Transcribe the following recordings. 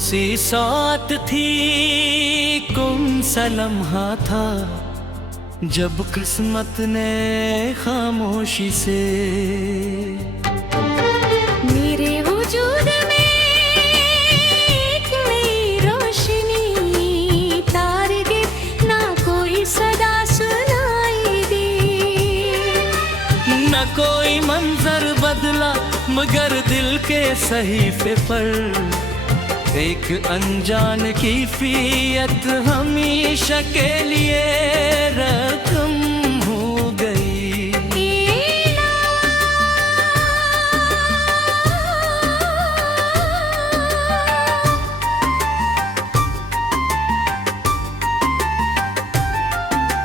सी साथ थी, कौन सा लम्हा था जब किस्मत ने खामोशी से मेरे वजूद में एक नई रोशनी तार गिर, ना कोई सदा सुनाई दी, न कोई मंजर बदला मगर दिल के सहीफे पर एक अनजान की फीयत हमेशा के लिए रकम हो गई।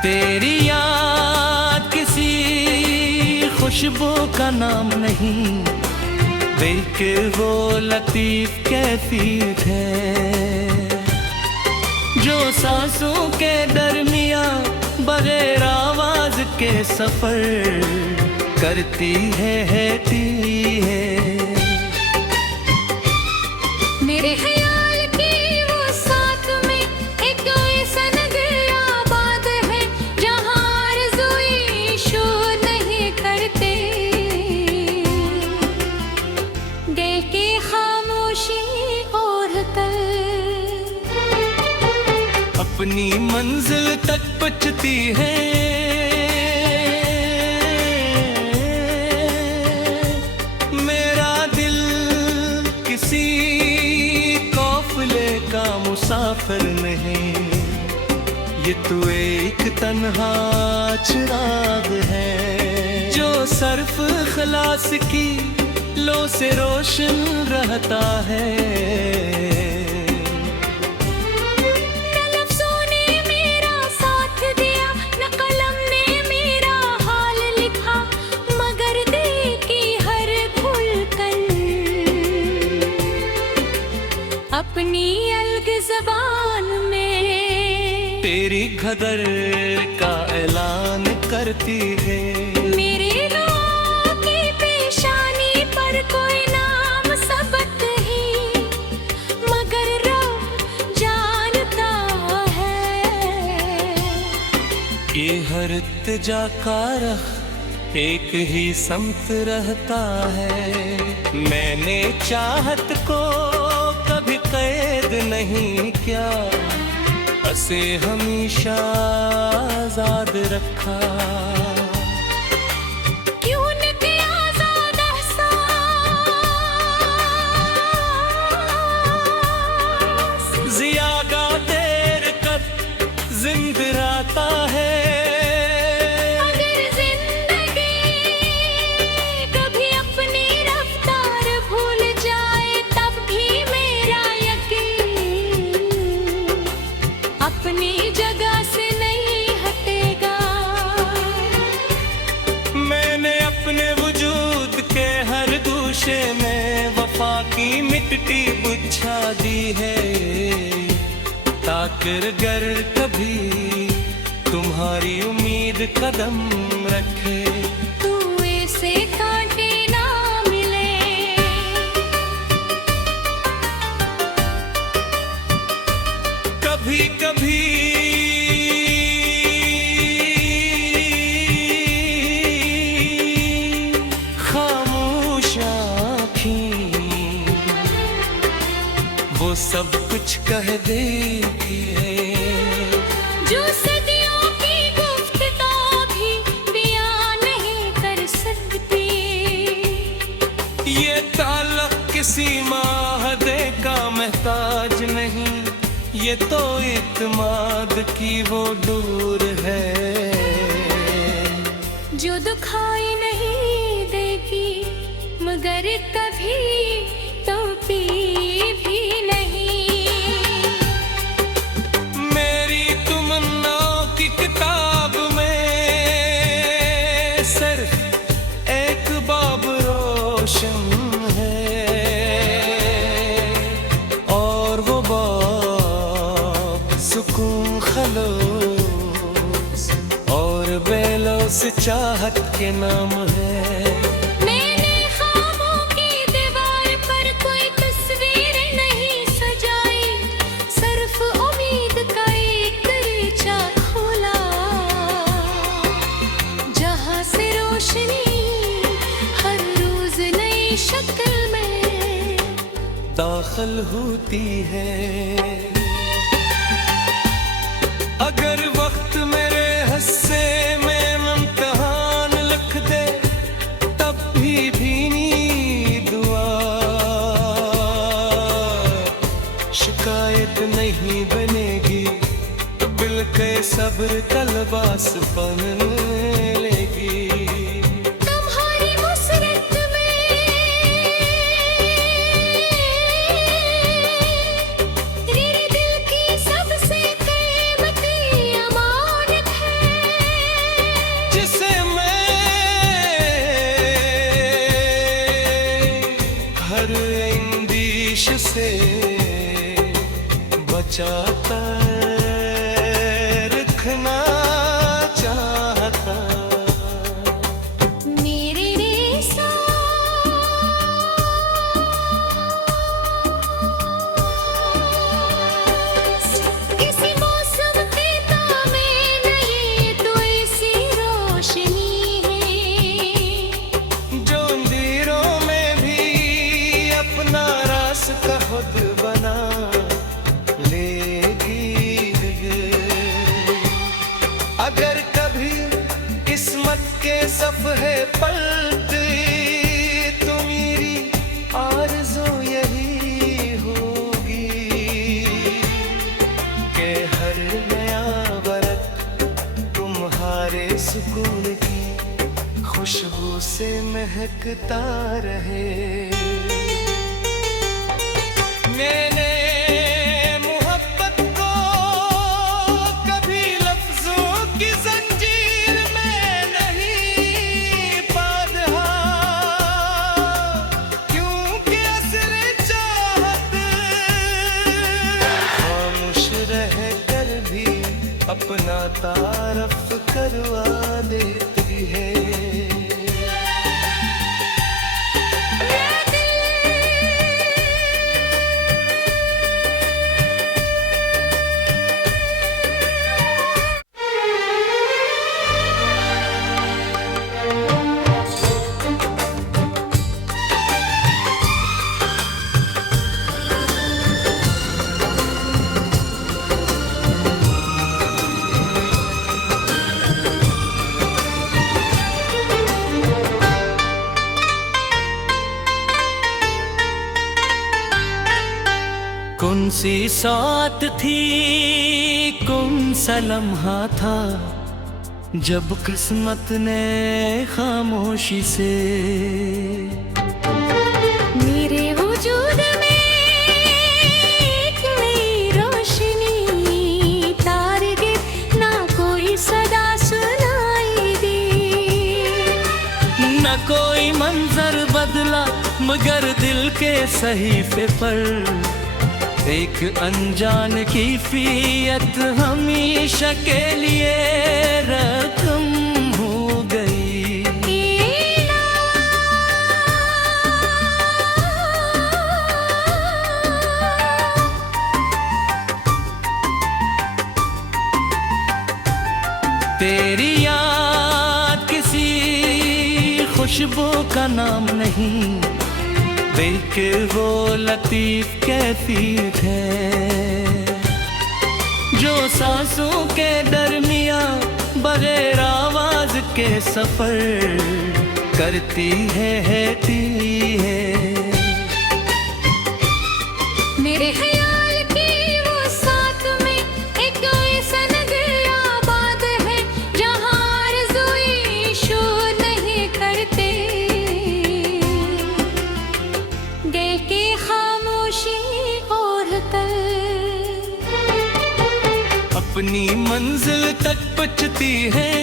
तेरी याद किसी खुशबू का नाम नहीं, बल्कि वो लतीफ कैफियत है जो सांसों के दरमियां बगैर आवाज के सफर करती है। मेरे ख्याल की वो साथ में एक ऐसा नगर आबाद है जहाँ आरज़ूएं शोर नहीं करते, दिल की खामोशी और अपनी मंजिल तक पहुंचती है। मेरा दिल किसी काफिले का मुसाफिर नहीं, ये तो एक तन्हा चिराग है जो सिर्फ खलास की लो से रोशन रहता है। न लफ्ज़ों ने मेरा साथ दिया, न कलम ने मेरा हाल लिखा, मगर दिल की हर खुलकर अपनी अलग ज़बान में तेरी क़दर का ऐलान करती है। मेरे रूह की पेशानी पर कोई नाम सबक ही, मगर रब जानता है ये हर इत्तिजा का रख एक ही समत रहता है। मैंने चाहत को कभी कैद नहीं किया, उसे हमेशा आज़ाद रखा। क्यों न किया आज़ाद एहसास, ज़िया का देर कब जिंदा रहता है। अगर जिंदगी कभी अपनी रफ्तार भूल जाए तब भी मेरा यकीन अपनी जगह से नहीं हटेगा। मैंने अपने वजूद के हर दूशे में वफा की मिट्टी बिछा दी है, ताकि अगर कभी तुम्हारी उम्मीद कदम रखे तू ऐसे कांटे ना मिले। कभी कभी खामोश आँखें वो सब कुछ कह देती है जो सदियों की गुफ्तगू भी बयां नहीं कर सकती। ये ताल्लुक किसी माहदे का महताज नहीं, ये तो इत्माद की वो दूर है जो दुखाई नहीं देगी मगर कभी तो पी भी नहीं। मेरी तमन्नाओं की किताब में सिर्फ एक बाब रोशन है और वो बाब सुकून खलोस और बेलोस चाहत के नाम है। मैंने ख्वाबों की दीवार पर कोई तस्वीर नहीं सजाई, दखल होती है। अगर वक्त मेरे हस्से में इम्तिहान लिख दे तब भी भीनी दुआ शिकायत नहीं बनेगी, बिल के सब्र कलबास बन लेगी। तुम्हारी मुसरत में मेरे दिल की सबसे कीमती अमानत है, जिसे मैं हर इंदिश से बचाता रखना चाहता। मेरे रेसा किसी मौसम के तामे नहीं, तो ऐसी रोशनी है जो अंधेरों में भी अपना रास्ता खुद बना लेगी। अगर कभी किस्मत के सफ़े पलटे तो मेरी आरज़ू यही होगी कि हर नया वरत तुम्हारे सुकून की खुशबू से महकता रहे। मैंने मोहब्बत को कभी लफ्जों की जंजीर में नहीं बांधा, क्योंकि असरे चाहत खामोश रह कर भी अपना तारफ करवा देती है। कौन सी साथ थी, कौन सा लम्हा था जब किस्मत ने खामोशी से मेरे वजूद में एक नई रोशनी तार गिर ना कोई सदा सुनाई दी। न कोई मंजर बदला मगर दिल के सहीफे पर एक अनजान कैफियत हमेशा के लिए रकम हो गई। तेरी याद किसी खुशबू का नाम नहीं, बल्कि वो लतीफ कैफियत है जो सांसों के दरमिया बगैर आवाज के सफर करती है। मेरे ख्याल की वो साथ में एक ऐसा नगर आबाद है जहाँ आरज़ूएं शोर नहीं करते, दिल की खामोशी और कल अपनी मंजिल तक पहुंचती है।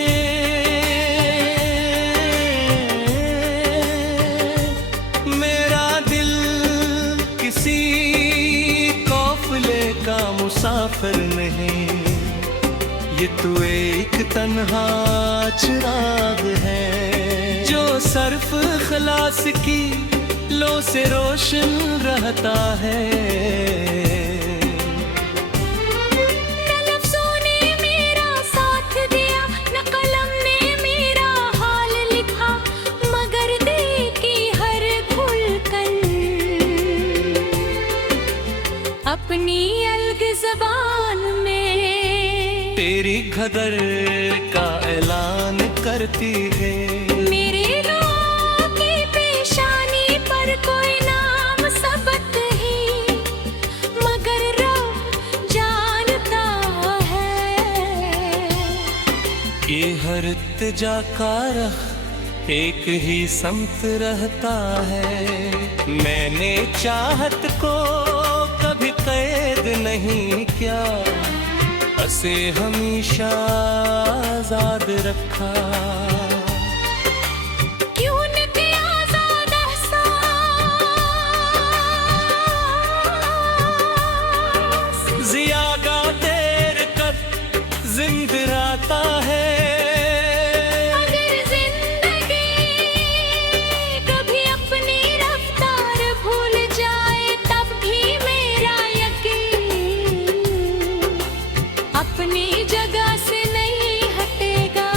मेरा दिल किसी काफिले का मुसाफिर नहीं, ये तो एक तन्हा चिराग है जो सर्फ खलास की लो से रोशन रहता है। बेखबर का ऐलान करती है। मेरे रों की पेशानी पर कोई नाम सबक ही, मगर रब जानता है। ये हर इत्तेजा का रख एक ही समत रहता है। मैंने चाहत को कभी कैद नहीं किया, उसे हमेशा आजाद रखा। क्यों न किया आजाद एहसास, जियागा देर कब जिंद रहता है। अपनी जगह से नहीं हटेगा।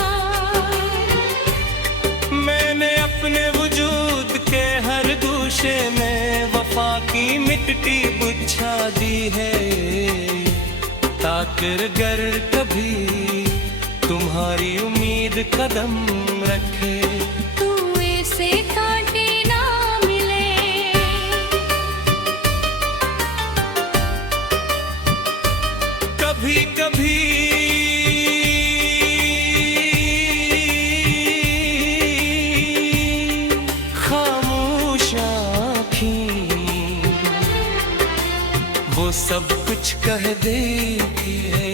मैंने अपने वजूद के हर गोशे में वफा की मिट्टी बिछा दी है, ताकर गर कभी तुम्हारी उम्मीद कदम रखे। तू ऐसे कांटे ना मिले, कभी कभी खामोश आँखें वो सब कुछ कह देती है,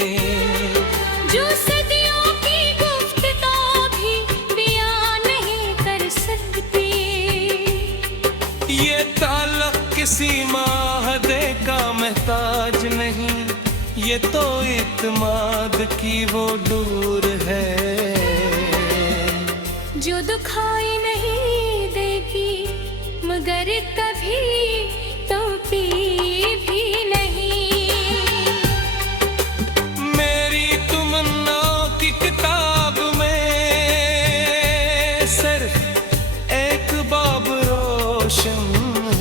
जो सदियों की गुफ्तगू भी बयां नहीं कर सकती। ये ताल्लुक किसी माहदे का महताज नहीं, ये तो इत्माद की वो डोर है, जो दुखाई नहीं देगी मगर कभी टूटी भी नहीं। मेरी तमन्नाओं की किताब में सिर्फ एक बाब रोशन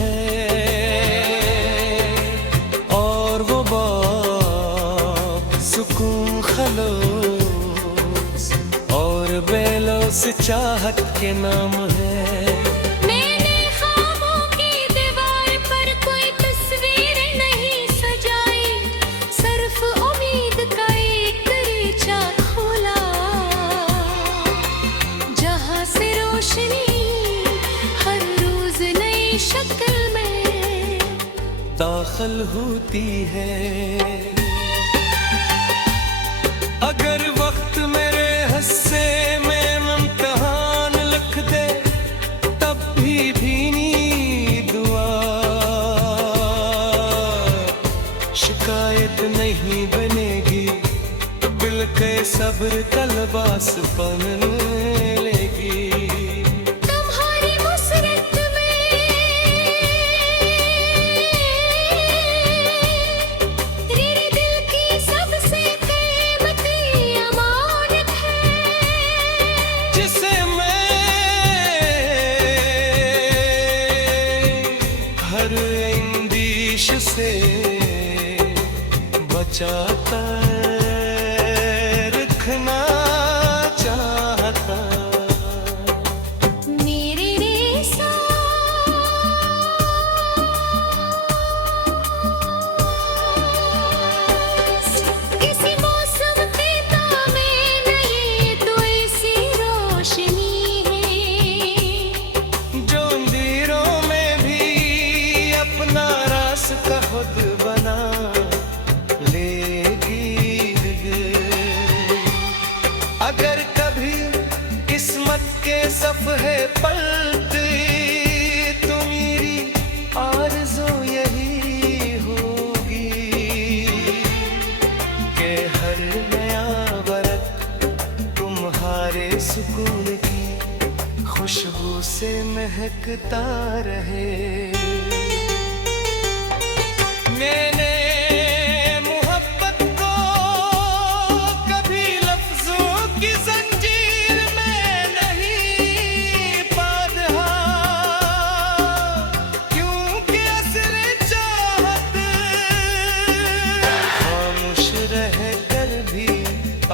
है, और वो बाब सुकून खलोस और बेलोस चाहत के नाम है। मैंने ख्वाबों की दीवार पर कोई तस्वीर नहीं सजाई, सिर्फ उम्मीद का एक दरीचा खोला, जहां से रोशनी हर रोज नई शक्ल में दाखिल होती है। अगर वक्त मेरे हिस्से में इम्तिहान लिख दे, तब भी नी दुआ शिकायत नहीं बनेगी, बिल के सब्र का लिबास पहन लेगी। तुम्हारी मुसरत में मेरे दिल की सबसे कीमती अमानत है, जिसे मैं हर अंदेश से बचाता रखना चाहता। मेरे रेसा किसी मौसम के तामे नहीं, तो ऐसी रोशनी है जो अंधेरों में भी अपना रास्ता खुद बना लेगी। अगर कभी किस्मत के सफ़े पलटे तो मेरी आरज़ू यही होगी कि हर नया बरत तुम्हारे सुकून की खुशबू से महकता रहे। मैंने मोहब्बत को कभी लफ्जों की जंजीर में नहीं बांधा, क्योंकि असरे चाहत खामोश रह कर भी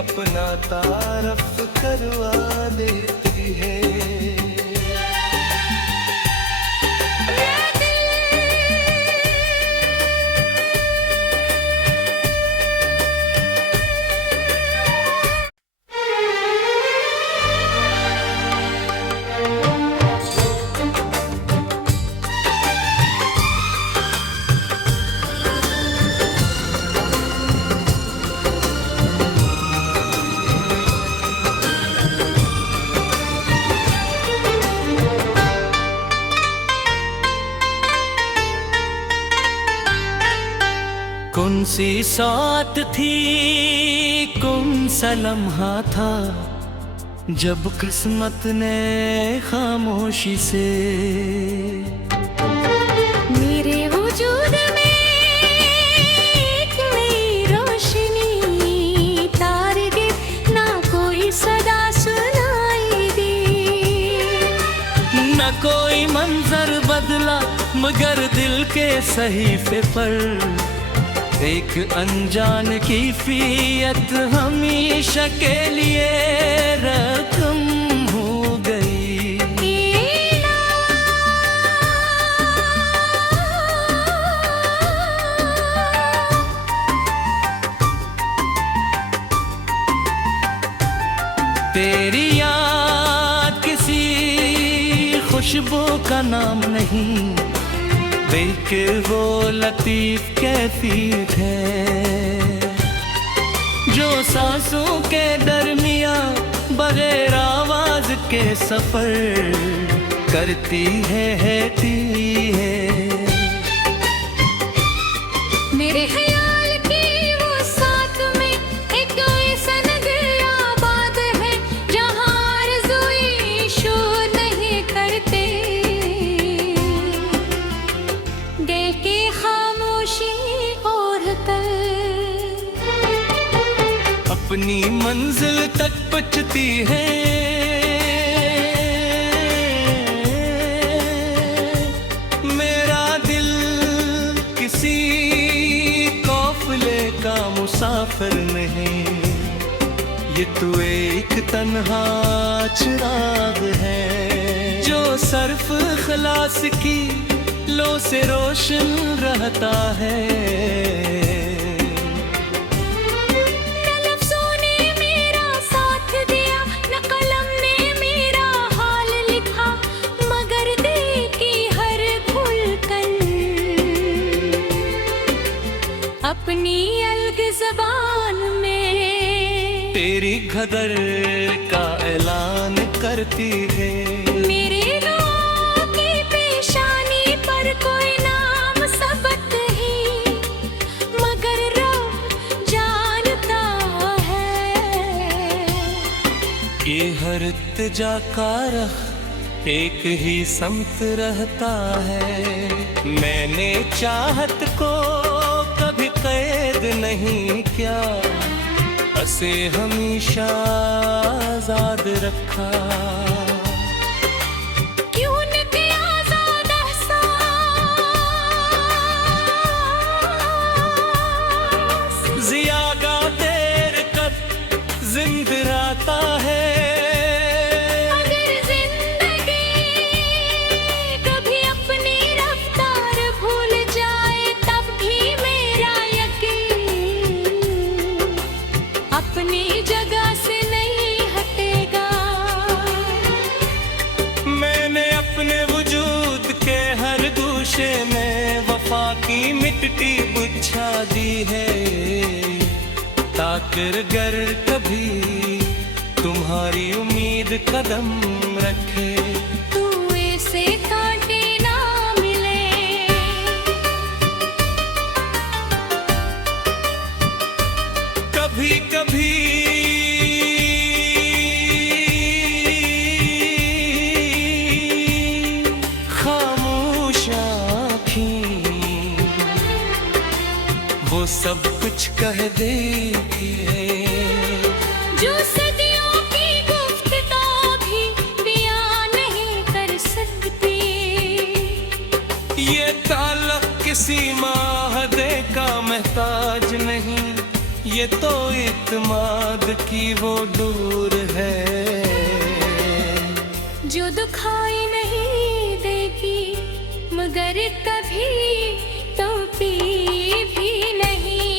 अपना तारफ करवा देती है। कौन सी साथ थी, कौन सा लम्हा था, जब किस्मत ने खामोशी से मेरे वजूद में एक नई रोशनी तार गिर, ना कोई सदा सुनाई दी, न कोई मंजर बदला मगर दिल के सहीफे पर एक अनजान की फीयत हमेशा के लिए रकम हो गई। तेरी याद किसी खुशबू का नाम नहीं, बल्कि वो लतीफ कैफियत है जो सांसों के दरमियां बगैर आवाज के सफर करती है। मेरे ख्याल की वो साथ में एक ऐसा नगर आबाद है जहाँ आरज़ूएं शोर नहीं करते, दिल की खामोशी और कर अपनी मंजिल तक पहुंचती है। मेरा दिल किसी काफिले का मुसाफिर नहीं, ये तो एक तन्हा चिराग है जो सिर्फ खलास की लो से रोशन रहता है। न लफ्ज़ों ने मेरा साथ दिया, न कलम ने मेरा हाल लिखा, मगर दिल की हर खुलकर अपनी अलग ज़बान में तेरी गदर का ऐलान करती है। मेरे रूह की पेशानी पर कोई नाम सबक ही, मगर रब जानता है ये हर इत्तिजा का रख एक ही समत रहता है। मैंने चाहत को कभी कैद नहीं किया, उसे हमेशा आजाद रखा। क्यों न किया आजाद एहसास, जियागा देर कब जिंद रहता है। अगर जिंदगी कभी अपनी रफ्तार भूल जाए, तब भी मेरा यकीन अपनी जगह से नहीं हटेगा। मैंने अपने वजूद के हर दूशे में वफा की मिट्टी बिछा दी है, ताकर गर कभी तुम्हारी उम्मीद कदम रखे। तू ऐसे कांटे ना मिले, कभी कभी खामोश आँखें वो सब कुछ कह देती है, जो सदियों की गुफ्तगू भी बयां नहीं कर सकती। ये ताल्लुक किसी माहदे का महताज नहीं, ये तो इत्माद की वो डोर है जो दुखाई नहीं देगी मगर कभी टोपी भी नहीं।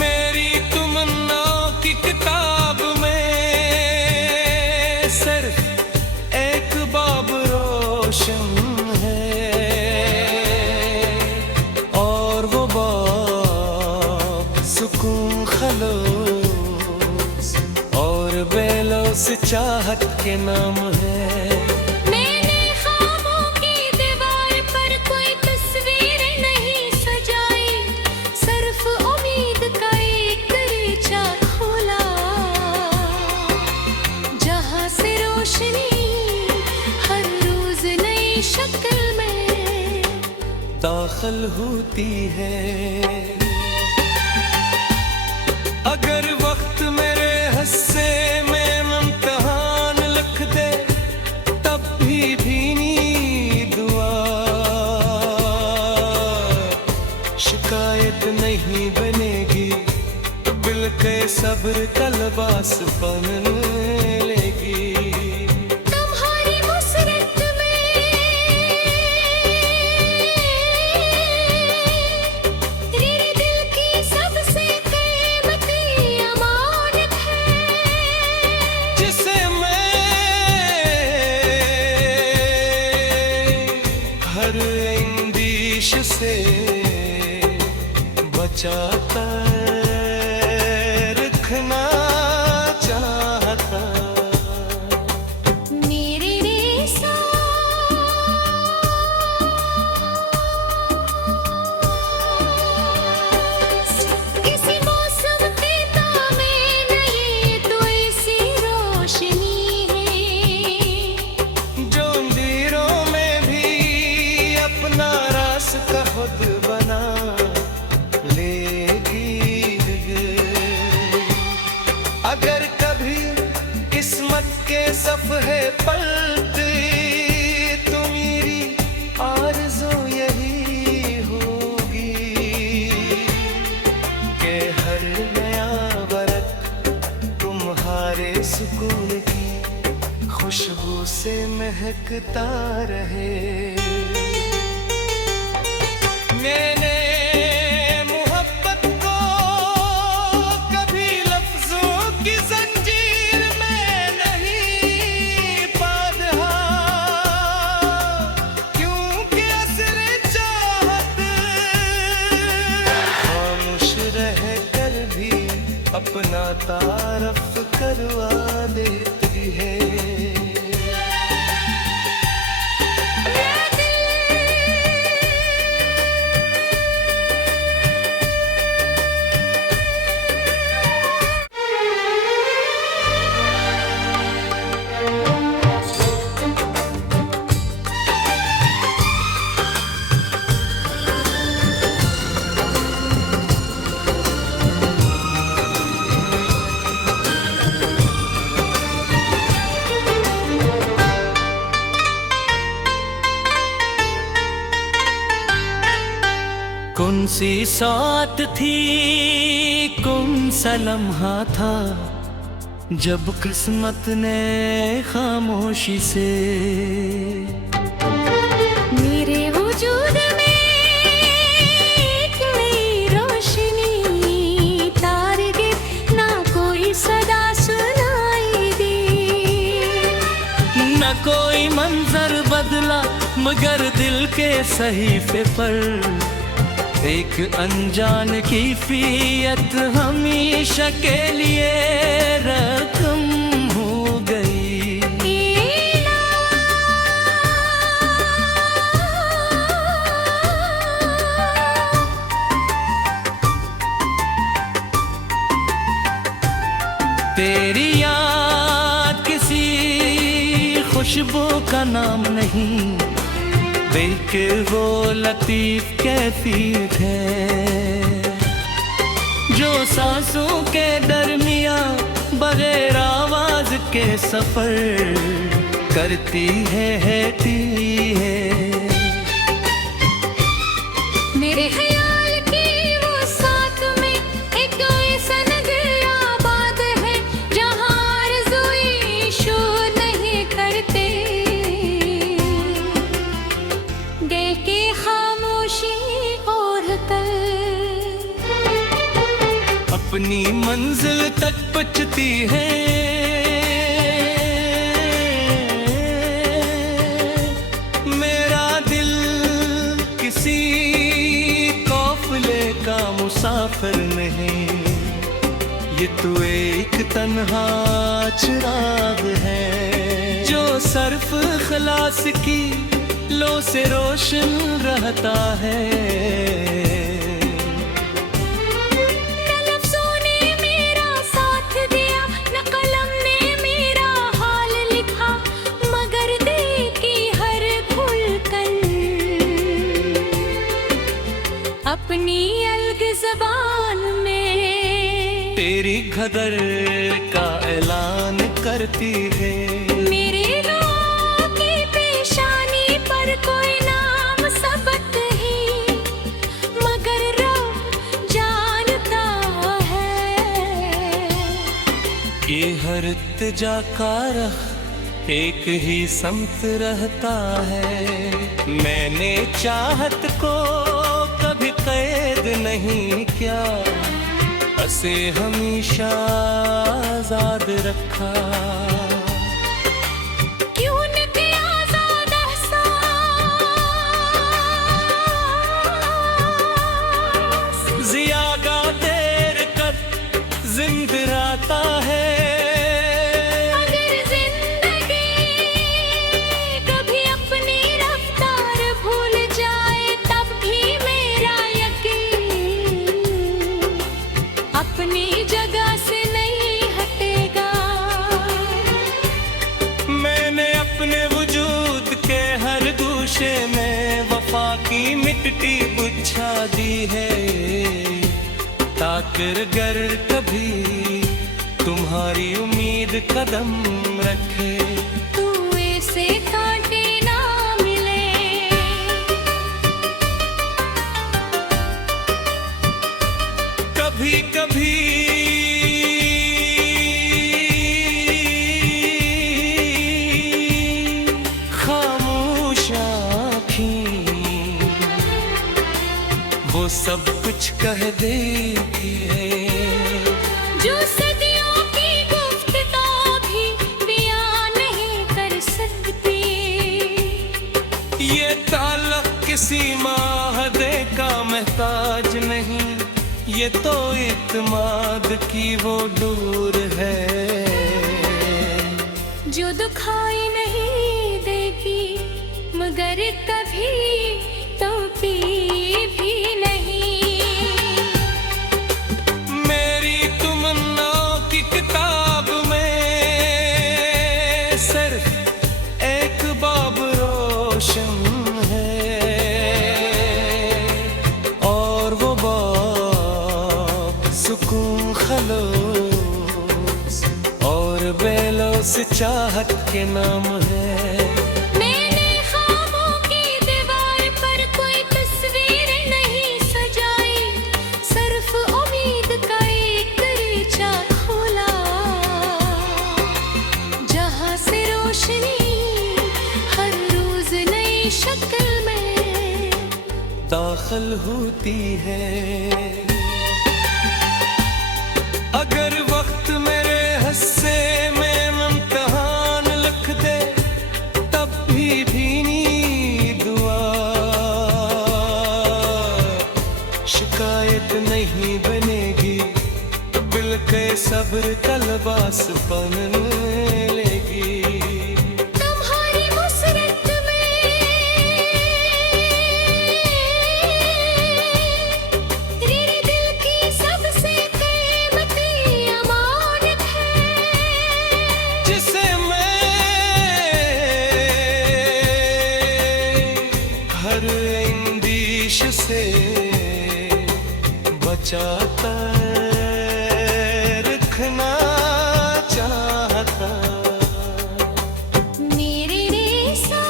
मेरी तमन्नाओं की किताब में सिर्फ एक बाब रोशन है और वो बाब सुकून खलोस और बेलोस चाहत के नाम है। मैंने ख्वाबों की दीवार पर कोई तस्वीर नहीं सजाई, सिर्फ उम्मीद का एक दरीचा खोला जहां से रोशनी हर रोज नई शक्ल में दाखिल होती है। अगर वक्त मेरे हिस्से में इम्तिहान लिख दे तब भी भीनी दुआ शिकायत नहीं बनेगी, बिल के सब्र का लिबास बन लेगी। तुम्हारी मुसरत में तेरे दिल की सबसे कीमती अमानत है जिसे मैं हर इंदिश से बचाता रखना चाहता। मेरे रेसा किसी मौसम के तामे नहीं तो ऐसी रोशनी है जो अंधेरों में भी अपना रास्ता खुद बना लेगी। अगर कभी किस्मत के सफ़े पलटे तो मेरी आरज़ू यही होगी कि हर नया वरत तुम्हारे सुकून की खुशबू से महकता रहे। मैंने मोहब्बत को कभी लफ्जों की जंजीर में नहीं बांधा, क्योंकि असरे चाहत खामोश रह कर भी अपना तारफ करवा देती है। कौन सी साथ थी, कौन सा लम्हा था जब किस्मत ने खामोशी से मेरे वजूद में एक नई रोशनी तार गिर ना कोई सदा सुनाई दी। न कोई मंजर बदला मगर दिल के सहीफे पर एक अनजान कैफियत हमेशा के लिए रकम हो गई। तेरी याद किसी खुशबू का नाम नहीं, बल्कि वो लतीफ कैफियत है जो सांसों के दरमिया बगैर आवाज के सफर करती है। मेरे ख्याल की वो साथ अपनी मंजिल तक पहुंचती है। मेरा दिल किसी काफिले का मुसाफिर नहीं, ये तो एक तन्हा चिराग है जो सिर्फ खलास की लो से रोशन रहता है। न लफ्ज़ों ने मेरा साथ दिया, न कलम ने मेरा हाल लिखा, मगर दिल की हर खुलकर अपनी अलग ज़बान में तेरी गदर का ऐलान करती है। मेरे रों की पेशानी पर कोई नाम सबक ही, मगर रब जानता है ये हर इत्तेजा का रख एक ही समत रहता है। मैंने चाहत को कभी कैद नहीं किया, उसे हमेशा आजाद रखा। क्यों न किया आज़ाद एहसास, जियागा देर कर जिंद रहता है। अगर जिंदगी कभी अपनी रफ्तार भूल जाए, तब भी मेरा यकीन अपनी जगह से नहीं हटेगा। मैंने अपने वजूद के हर दूशे में वफा की मिट्टी बुझा दी है, ताकर गर कभी तुम्हारी उम्मीद कदम रखे, तू ऐसे कांटे ना मिले। कभी कभी खामोश आँखें वो सब कुछ कह देती है, जो सदियों की गुफ्तगू भी बयां नहीं कर सकती। ये ताल्लुक किसी माहदे का महताज नहीं, ये तो इत्माद की वो डोर है जो दुखाई नहीं देगी, मगर कभी टूटी भी नहीं। मेरी तमन्नाओं की किताब में सिर्फ एक बाब रोशन है, और वो बाब सुकून खलोस और बेलोस चाहत के नाम है। मैंने ख्वाबों की दीवार पर कोई तस्वीर नहीं सजाई, सिर्फ उम्मीद का एक दरीचा खोला, जहां से रोशनी हर रोज नई शक्ल में दाखिल होती है। अगर वक्त मेरे हिस्से में इम्तिहान लिख दे, तब भी भीनी दुआ शिकायत नहीं बनेगी, बिल के सब्र कलबास बन लेगी। तुम्हारी मुसरत में मेरे दिल की सबसे कीमती अमानत है, जिसे मैं हर इंदिश से बचाता रखना चाहता। मेरे रेसा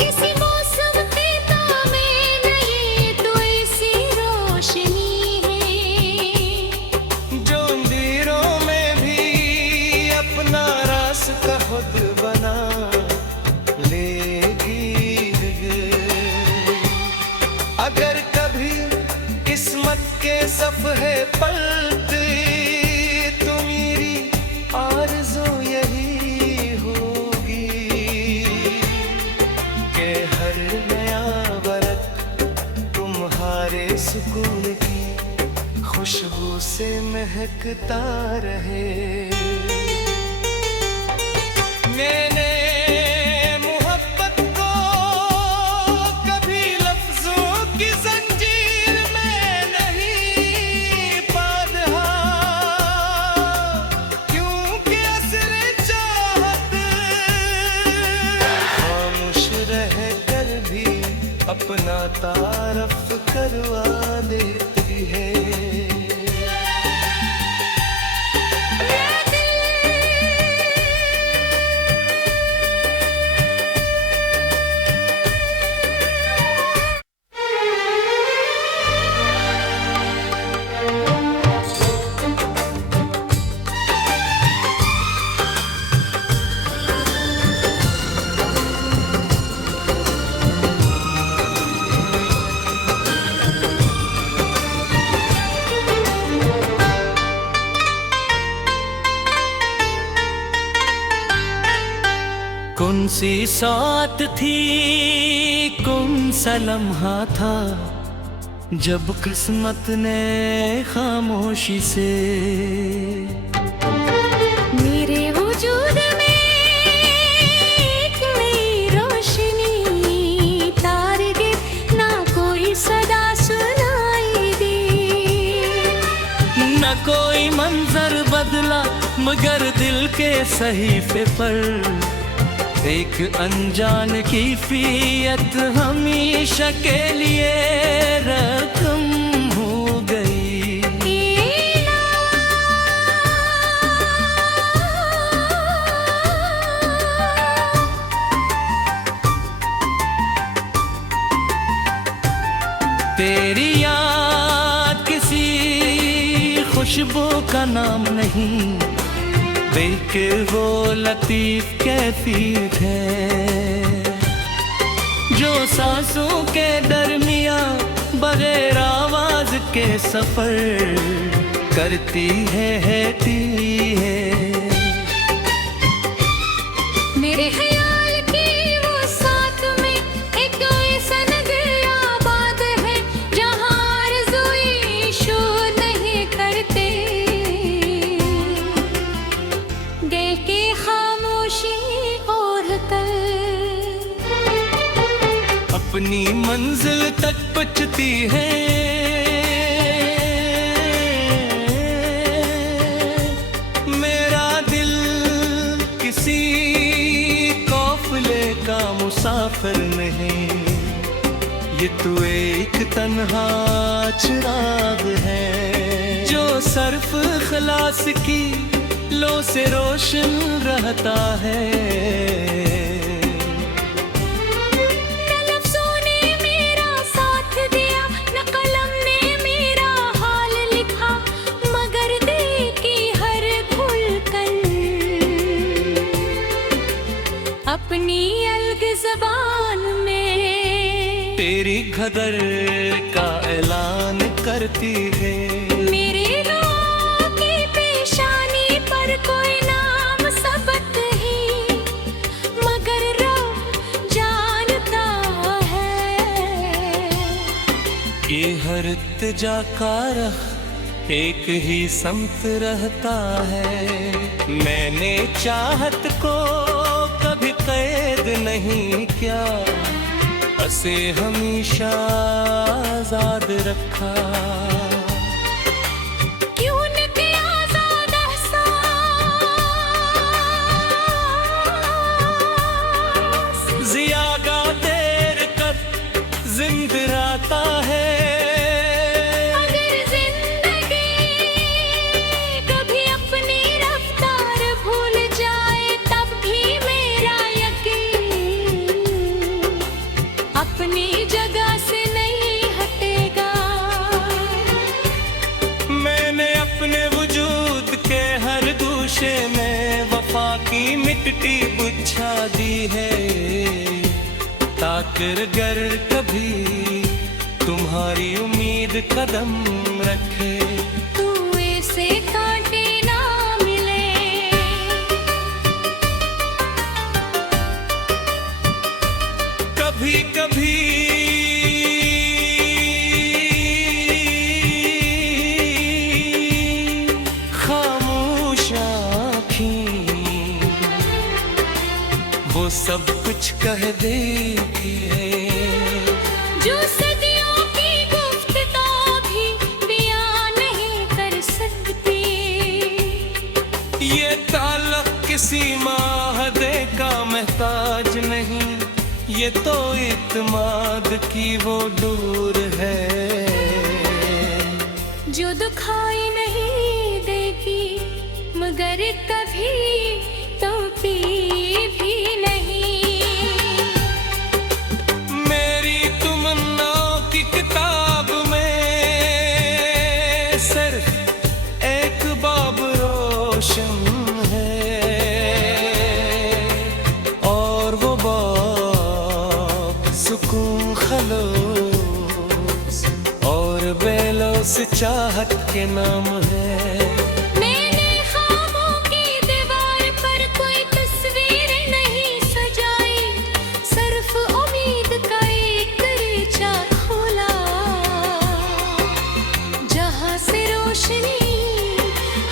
किसी मौसम के तामे नहीं, तो ऐसी रोशनी है जो अंधेरों में भी अपना रास्ता खुद बना लेगी। सफ़हे पलटी तो मेरी आरज़ू यही होगी कि हर नया वरक तुम्हारे सुकून की खुशबू से महकता रहे। मैंने मोहब्बत को कभी लफ्जों की जंजीर में नहीं बांधा, क्योंकि असरे चाहत खामोश रह कर भी अपना तारफ करवा देती है। कौन सी साथ थी, कौन सा लम्हा था जब किस्मत ने खामोशी से मेरे वजूद में एक नई रोशनी तारगे ना कोई सदा सुनाई दी। न कोई मंजर बदला मगर दिल के सहीफे पर एक अनजान की फीयत हमेशा के लिए रकम हो गई। तेरी याद किसी खुशबू का नाम नहीं, देख वो लतीफ कैफियत है जो सांसों के दरमियां बगैर आवाज के सफर करती है। मेरे ख्याल की वो साथ में एक ऐसा नगर आबाद है जहाँ आरज़ूएं शोर नहीं करते। दिल की खामोशी और कल अपनी मंजिल तक पहुंचती है। मेरा दिल किसी काफिले का मुसाफिर नहीं, ये तो एक तन्हा चिराग है जो सर्फ खलास की लो से रोशन रहता है। न लफ्ज़ों ने मेरा साथ दिया, न कलम ने मेरा हाल लिखा, मगर दिल की हर खुलकर अपनी अलग ज़बान में तेरी ग़दर का ऐलान करती है। मेरे रूह की पेशानी पर कोई नाम सबक ही, मगर रूह जानता है ये हर इत्तिजा का रख एक ही समत रहता है। मैंने चाहत को कभी कैद नहीं किया, उसे हमेशा आजाद रखा। क्यों न किया आजाद एहसास, ज़ियागा देर कद जिंद रहता है। अगर जिंदगी कभी अपनी रफ्तार भूल जाए तब भी मेरा यकीन अपनी जगह से नहीं हटेगा। मैंने अपने वजूद के हर गोशे में वफा की मिट्टी बिछा दी है, ताकर गर कभी तुम्हारी उम्मीद उम्मीद कदम रखे, कुएं से कांटे ना मिले। कभी कभी खामोश आँखें वो सब कुछ कह देती है, जो सदियों की गुफ्तगू भी बयां नहीं कर सकती। ये ताल्लुक किसी माहदे का महताज नहीं, ये तो इत्माद की वो डोर है, जो दुखाई नहीं देगी मगर कभी तोपी भी नहीं। मेरी तमन्नाओं की किताब में सिर्फ एक बाब रोशन है, और वो बाब सुकून खलोस और बेलोस चाहत के नाम है। मैंने ख्वाबों की दीवार पर कोई तस्वीर नहीं सजाई, सिर्फ उम्मीद का एक दरीचा खोला, जहां से रोशनी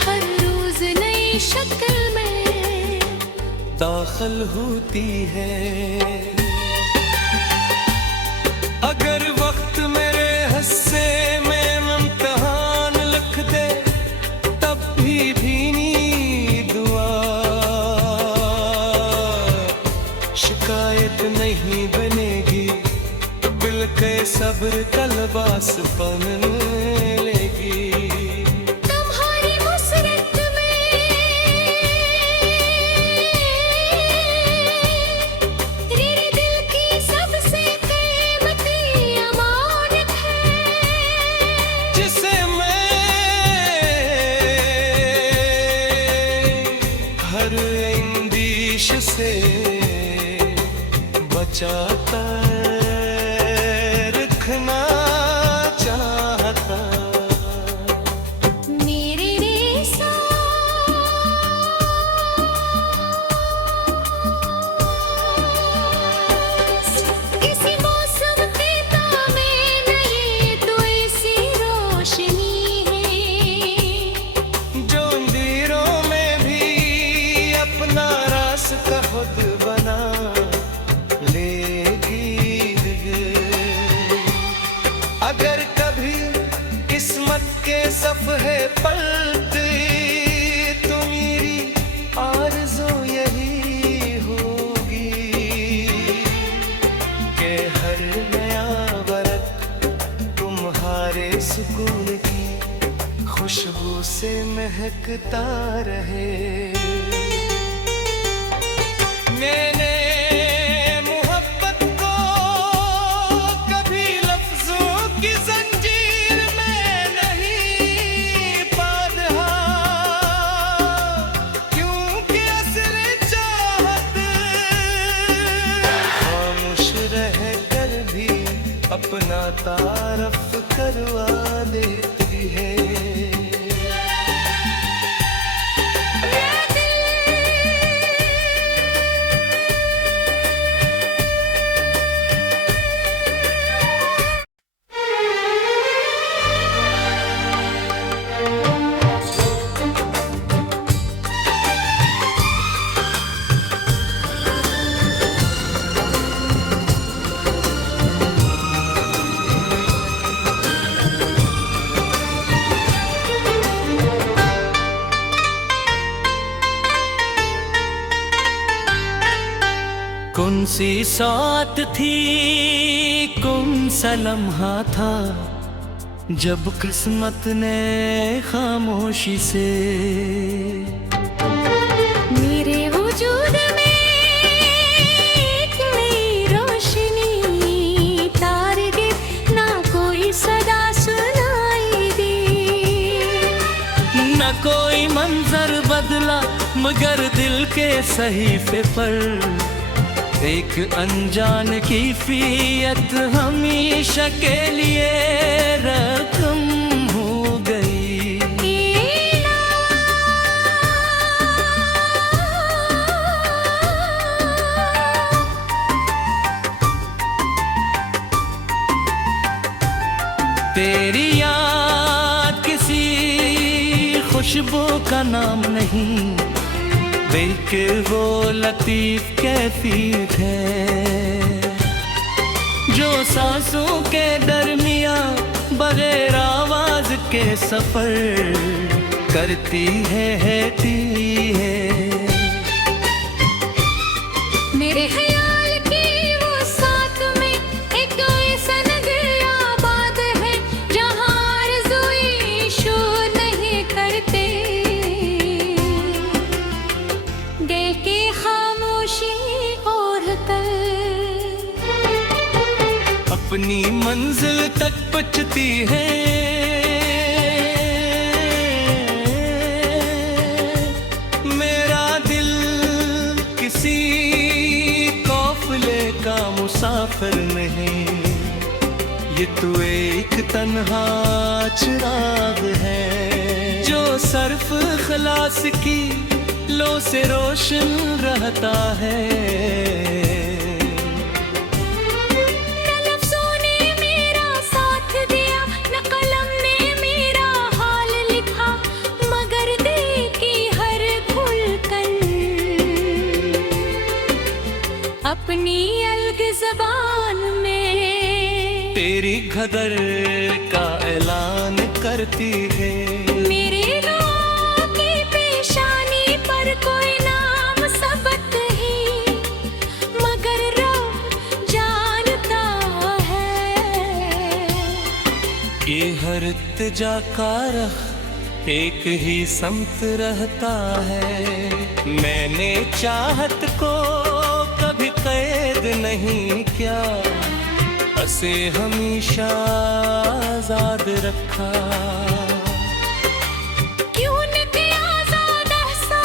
हर रोज नई शक्ल में दाखिल होती है। अगर वक्त मेरे हिस्से में इम्तिहान लिख दे, तब भी भीनी दुआ शिकायत नहीं बनेगी, बिल के सब्र कलबास बन लेगी। तुम्हारी मुसरत में तेरे दिल की सबसे कीमती अमानत है, जिसे मैं हर इंदिश से बचाता रखना चाहता। मेरे रेसा किसी मौसम के तामे नहीं, तो ऐसी रोशनी है जो अंधेरों में भी अपना रास्ता खुद बना लेगी। अगर कभी किस्मत के सफ़े पलटे तो मेरी आरज़ू यही होगी कि हर नया वरक तुम्हारे सुकून की खुशबू से महकता रहे। मैंने मोहब्बत को कभी लफ्जों की जंजीर में नहीं बांधा, क्योंकि असरे चाहत खामोश रह कर भी अपना तारफ करवा देती है। कौन सी साथ थी, कौन सा लम्हा था, जब किस्मत ने खामोशी से मेरे वजूद में एक नई रोशनी तार गिर ना कोई सदा सुनाई दी। न कोई मंजर बदला मगर दिल के सहीफे पर एक अनजान की फीयत हमेशा के लिए रख तेरी याद किसी खुशबू का नाम नहीं, बल्कि वो लतीफ कैफियत है जो सांसों के दरमियां बगैर आवाज के सफर करती है मेरे ख्याल की वो साथ में एक ऐसा नगर आबाद है जहाँ आरज़ूएं शोर नहीं करते, दिल की खामोशी ओढ़कर अपनी मंजिल तक पहुंचती है। मेरा दिल किसी काफिले का मुसाफिर नहीं, ये तो एक तन्हा चिराग है जो सर्फ खलास की लो से रोशन रहता है। अपनी अलग ज़बान में तेरी गदर का ऐलान करती है। मेरे रूह की पेशानी पर कोई नाम सबक ही मगर रब जानता है। ये हर इत्तिजा का रख एक ही समत रहता है। मैंने चाहत को कभी कैद नहीं किया, उसे हमेशा आजाद रखा। क्यों न किया आजाद एहसास,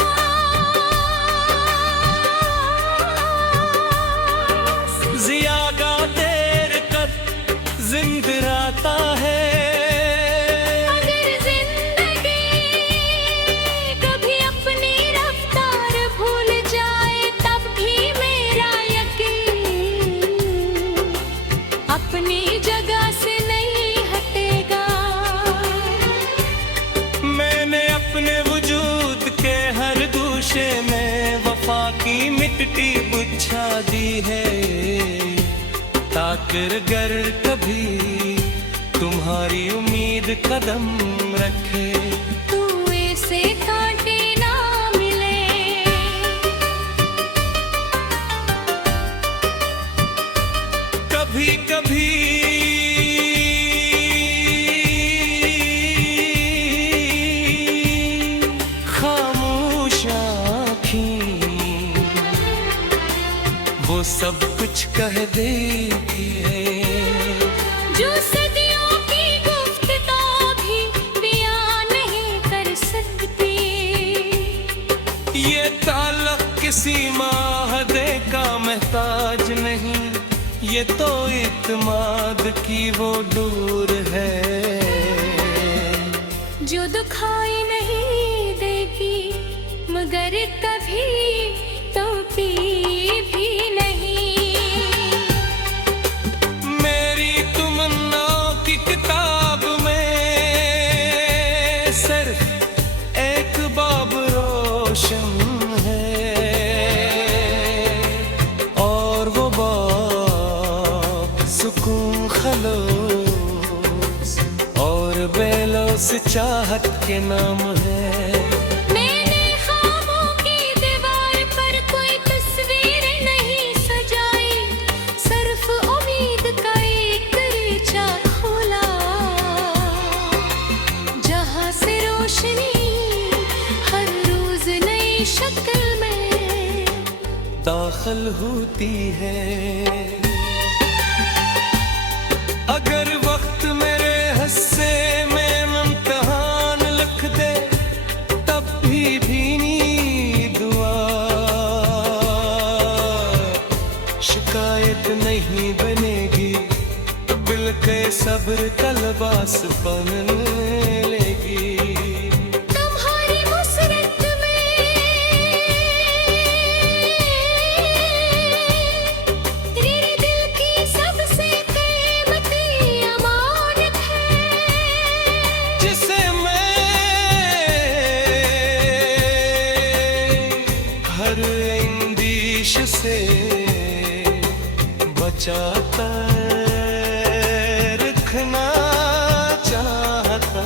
ज़ियादा देर कब जिंदा रहता है। अपनी जगह से नहीं हटेगा। मैंने अपने वजूद के हर दूशे में वफा की मिट्टी बुझा दी है, ताकि अगर कभी तुम्हारी उम्मीद कदम रखे तू ऐसे कांटे ना मिले। कभी कभी खामोश आँखें वो सब कुछ कह देती है जो सदियों की गुफ्तगू भी बयां नहीं कर सकती। ये ताल्लुक किसी माहदे का मोहताज नहीं, ये तो इत्माद की वो डोर है जो दुखाई नहीं देगी मगर कभी टूटी भी नहीं। मेरी तमन्नाओं की किताब में सिर्फ एक बाब रोशन है और वो बाब सुकून खलोस और बेलोस चाहत के नाम है। मैंने ख्वाबों की दीवार पर कोई तस्वीर नहीं सजाई, सिर्फ उम्मीद का एक दरीचा खोला जहां से रोशनी हर रोज नई शक्ल में दाखिल होती है। अगर वक्त मेरे हिस्से में इम्तिहान लिख दे तब भी नहीं दुआ शिकायत नहीं बनेगी, बिल के सब्र तलबास बन लेगी। तुम्हारी मुसरत में तेरे दिल की सबसे कीमती अमानत है। चाहता रखना चाहता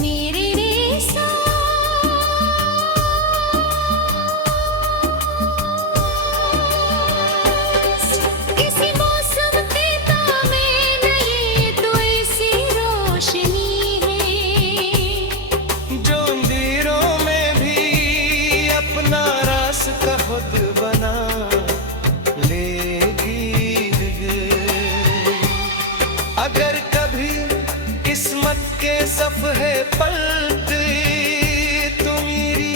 मेरे रेसा किसी मौसम के तामे नहीं तो ऐसी रोशनी है जो अंधेरों में भी अपना रास्ता खुद बना लेगी। अगर कभी किस्मत के सफ़े पलटे तो मेरी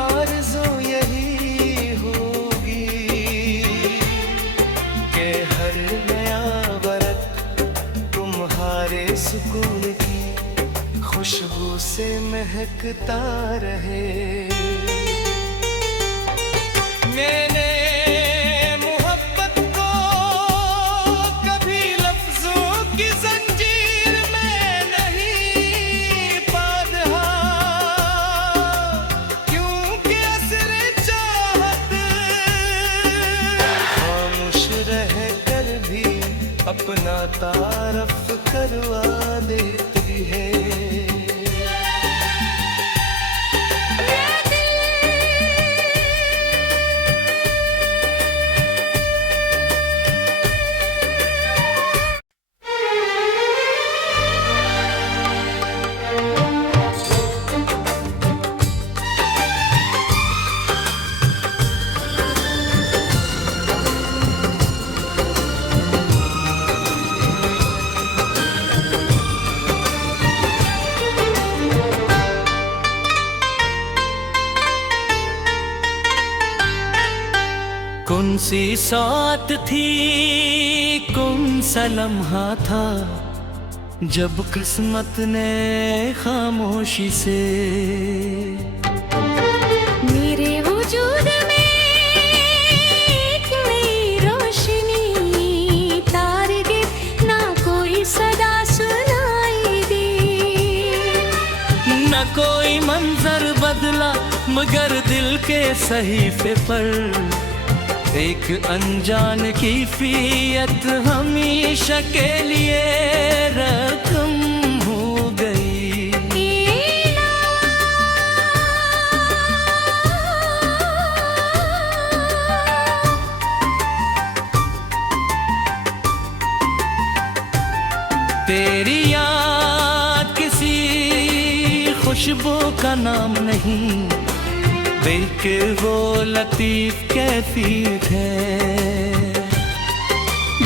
आरज़ू यही होगी कि हर नया वरत तुम्हारे सुकून की खुशबू से महकता रहे। मैंने मोहब्बत को कभी लफ्जों की जंजीर में नहीं बांधा, क्योंकि असरे चाहत खामोश रह कर भी अपना तारफ करवा देती है। कौन सी साथ थी, कौन सा लम्हा था जब किस्मत ने खामोशी से मेरे वजूद में एक नई रोशनी तारगे ना कोई सदा सुनाई दी। न कोई मंजर बदला मगर दिल के सहीफे पर एक अनजान कैफियत हमेशा के लिए रकम हो गई। तेरी याद किसी खुशबू का नाम नहीं, बल्कि वो लतीफ कैफियत है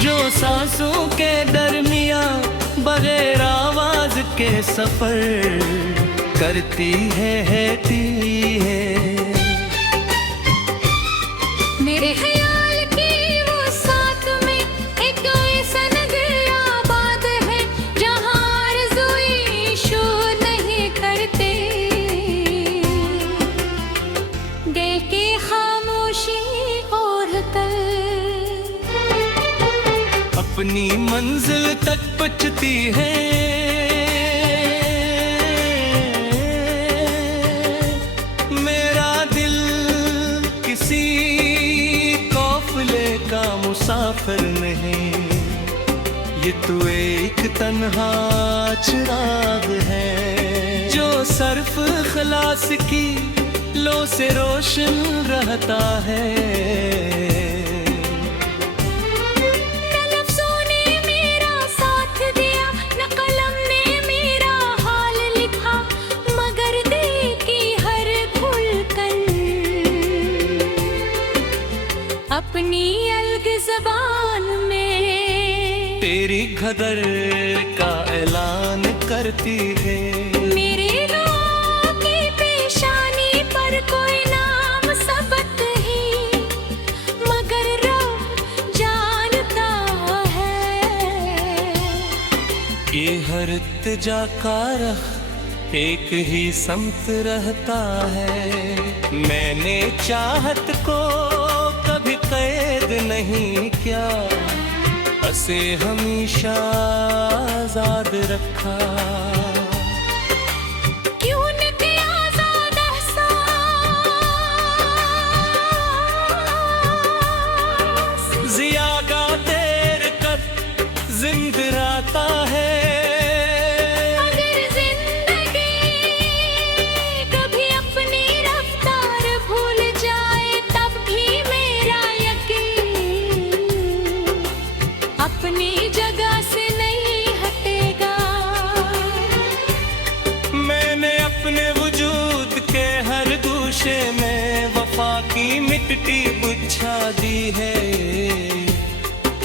जो सांसों के दरमियां बगैर आवाज के सफर करती है। मेरे ख्याल की वो साथ में एक ऐसा नगर आबाद है जहाँ आरज़ूएं शोर नहीं करते। दिल की खामोशी और तल अपनी मंजिल तक पहुंचती है। मेरा दिल किसी काफिले का मुसाफिर नहीं, ये तो एक तन्हा चिराग है जो सर्फ खलास की लो से रोशन रहता है। न लफ्ज़ों ने मेरा साथ दिया, न कलम ने मेरा हाल लिखा, मगर दिल की हर खुलकर अपनी अलग ज़बान में तेरी गदर का ऐलान करती है। मेरे रूह की पेशानी पर कोई नाम सबक ही, मगर रब जानता है ये हर इत्तेजा का रख एक ही समत रहता है। मैंने चाहत को कभी कैद नहीं किया, उसे हमेशा आजाद रखा। क्यों न किया आजाद एहसास, मुस्कुराता है। अगर जिंदगी कभी अपनी रफ्तार भूल जाए तब भी मेरा यकीन अपनी जगह से नहीं हटेगा। मैंने अपने वजूद के हर दूशे में वफा की मिट्टी बिछा दी है,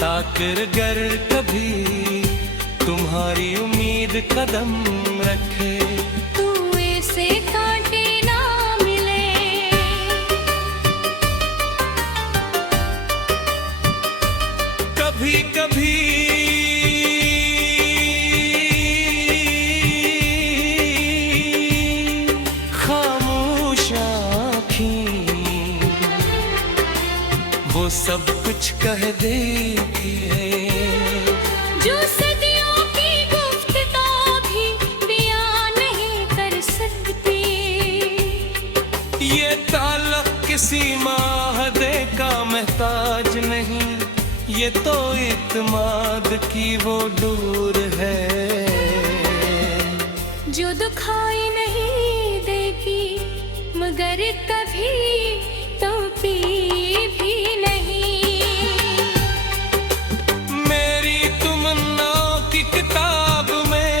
ताकर गर कभी तुम्हारी उम्मीद कदम रखे। कुएं से कांटे ना मिले, कभी कभी खामोश आँखें वो सब कुछ कह देती है, जो सदियों की गुफ्तगू भी बयां नहीं कर सकती। ये ताल्लुक किसी माहदे का महताज नहीं, ये तो इत्माद की वो डोर है, जो दुखाई नहीं देगी मगर कभी टूटी भी नहीं। मेरी तमन्नाओं की किताब में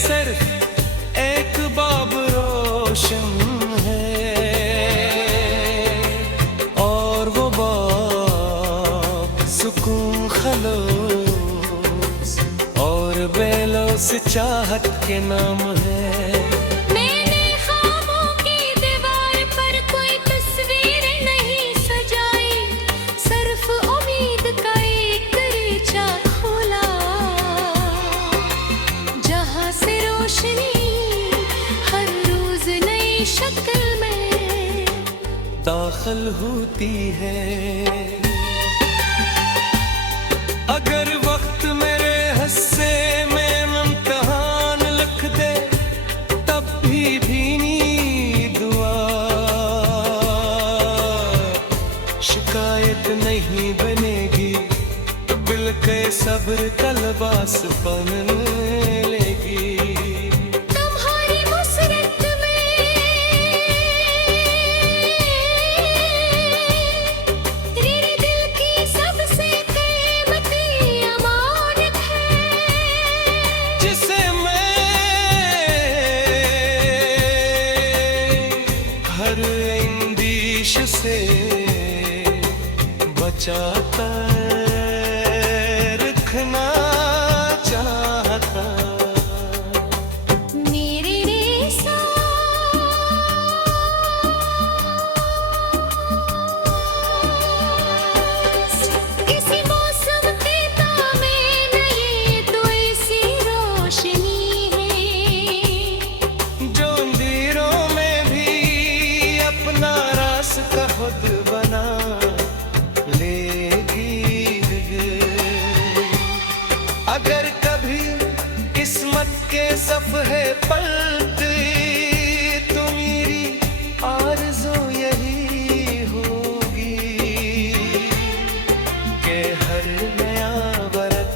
सिर्फ एक बाब रोशन है, और वो बाब सुकून खलोस और बेलोस चाहत के नाम है। मैंने ख्वाबों की दीवार पर कोई तस्वीर नहीं सजाई, सिर्फ उम्मीद का एक दरीचा खोला, जहां से रोशनी हर रोज नई शक्ल में दाखिल होती है। अगर वक्त मेरे हिस्से में इम्तिहान लिख दे तब भी भीनी दुआ शिकायत नहीं बनेगी, बिल के सब्र कलबास बन लेगी। तुम्हारी मुसरत में मेरे दिल की सबसे कीमती अमानत है, जिसे मैं हर इंदिश से बचाता रखना चाहता। मेरे रेसा किसी मौसम के तामे नहीं, तो ऐसी रोशनी है जो अंधेरों में भी अपना रास्ता खुद बना लेगी। अगर कभी किस्मत के सफ़े पलटे तो मेरी आरज़ू यही होगी कि हर नया वरक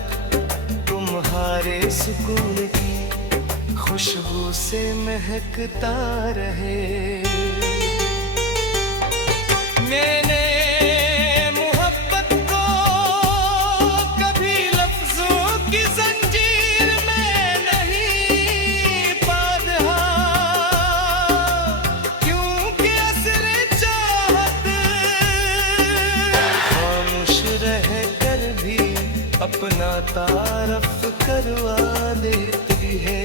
तुम्हारे सुकून की खुशबू से महकता रहे। मैंने मोहब्बत को कभी लफ्जों की जंजीर में नहीं बांधा, क्योंकि असरे चाहत खामोश रह कर भी अपना तारफ करवा देती है।